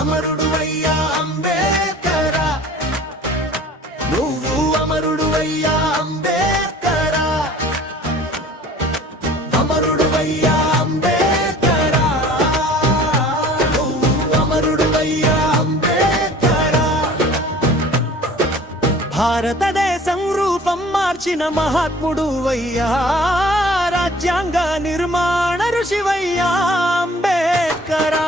అమరుడువయ్యా అంబేద్కరా, నువ్వు అమరుడువయ్యా అంబేద్కరా, అమరుడువయ్యా అంబేద్కరా, నువ్వు అమరుడువయ్యా అంబేద్కరా. భారతదేశం రూపం మార్చిన మహాత్ముడువయ్యా, రాజ్యాంగ నిర్మాణ ఋషివయ్యా అంబేద్కరా.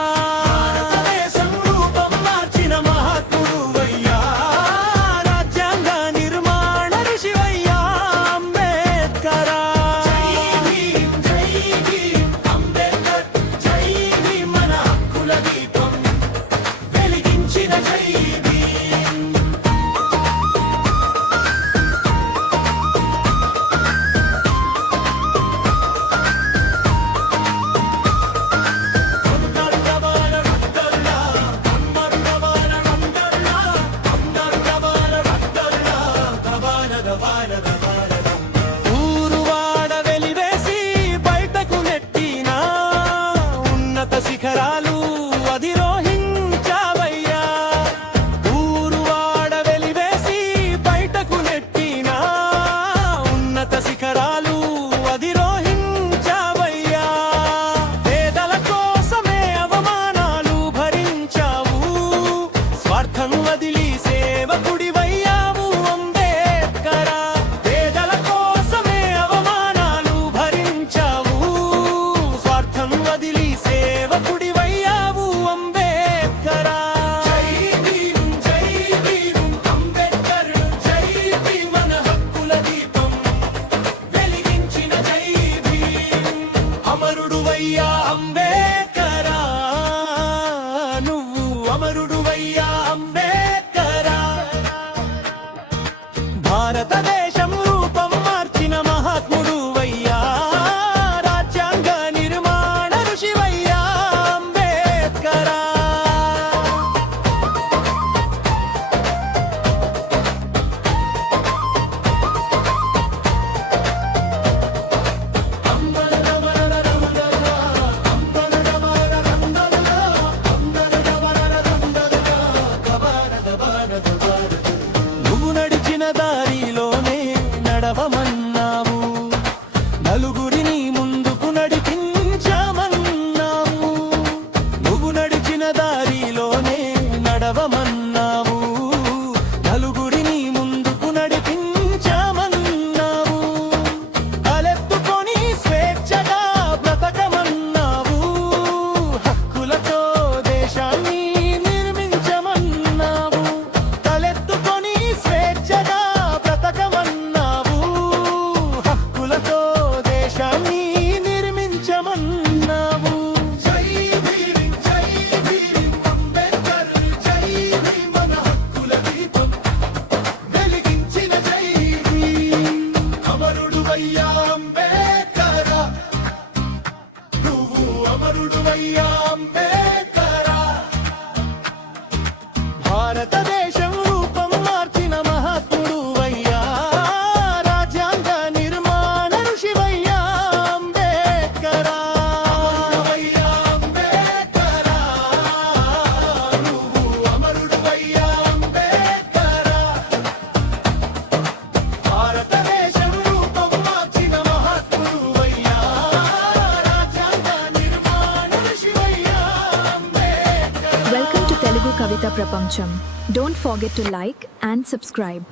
ఊరువాడ వెలివేసి బయటకు నెట్టిన ఉన్నత శిఖరాలు అధిరోహించావయ్యా. ఊరువాడ వెలివేసి బయటకు నెట్టిన ఉన్నత శిఖరాలు అధిరోహించావయ్యా. పేదల కోసమే అవమానాలు భరించావు, స్వార్థం వదిలి సేవకుడివయ్యావు అంబేద్కరా. పేదల కోసమే అవమానాలు భరించావు, స్వార్థం వదిలి సేవకుడివయ్యావు అంబేద్కరా. జై భీమ్ అంబేద్కర్, జై భీమ్ మన హక్కుల దీపం వెలిగించిన జై భీమ్. అమరుడువయ్యా అంబేద్కరా, నువ్వు అమరుడువయ్యా అంబేద్కరా. భారతదేశం రూపం మార్చిన మహాత్ముడువయ్యా, రాజ్యాంగ నిర్మాణ ఋషివయ్యా అంబేద్కరా. నువ్వు నడిచిన దారిలోనే నడవమన్నావు, నలుగురిని ముందుకు నడిపించమన్నావు. నువ్వు నడిచిన దారిలోనే నడవమన్నావు, నలుగురిని ముందుకు నడిపించమన్నావు. తలెత్తుకొని స్వేచ్ఛగా బ్రతకమన్నావు, హక్కులతో దేశాన్ని నిర్మించమన్నావు. తలెత్తుకొని స్వేచ్ఛగా బ్రతకమన్నావు, హక్కులతో దేశాన్ని నిర్మించమన్నావు. జై భీమ్ అంబేద్కర్, జై భీమ్ మన హక్కుల దీపం వెలిగించిన జై భీమ్. అమరుడువయ్యా అంబేద్కరా, నువ్వు అమరుడువయ్యా అంబేద్కరా. భారతదేశం రూపం మార్చిన మహాత్ముడువయ్యా, రాజ్యాంగ నిర్మాణ ఋషివయ్యా అంబేద్కరా. అమరుడువయ్యా అంబేద్కరా, నువ్వు అమరుడువయ్యా అంబేద్కరా. భారతదేశం రూపం మార్చిన మహాత్ముడువయ్యా, రాజ్యాంగ నిర్మాణ ఋషివయ్యా అంబేద్కరా. Welcome to Telugu Kavita Prapancham. Don't forget to like and subscribe.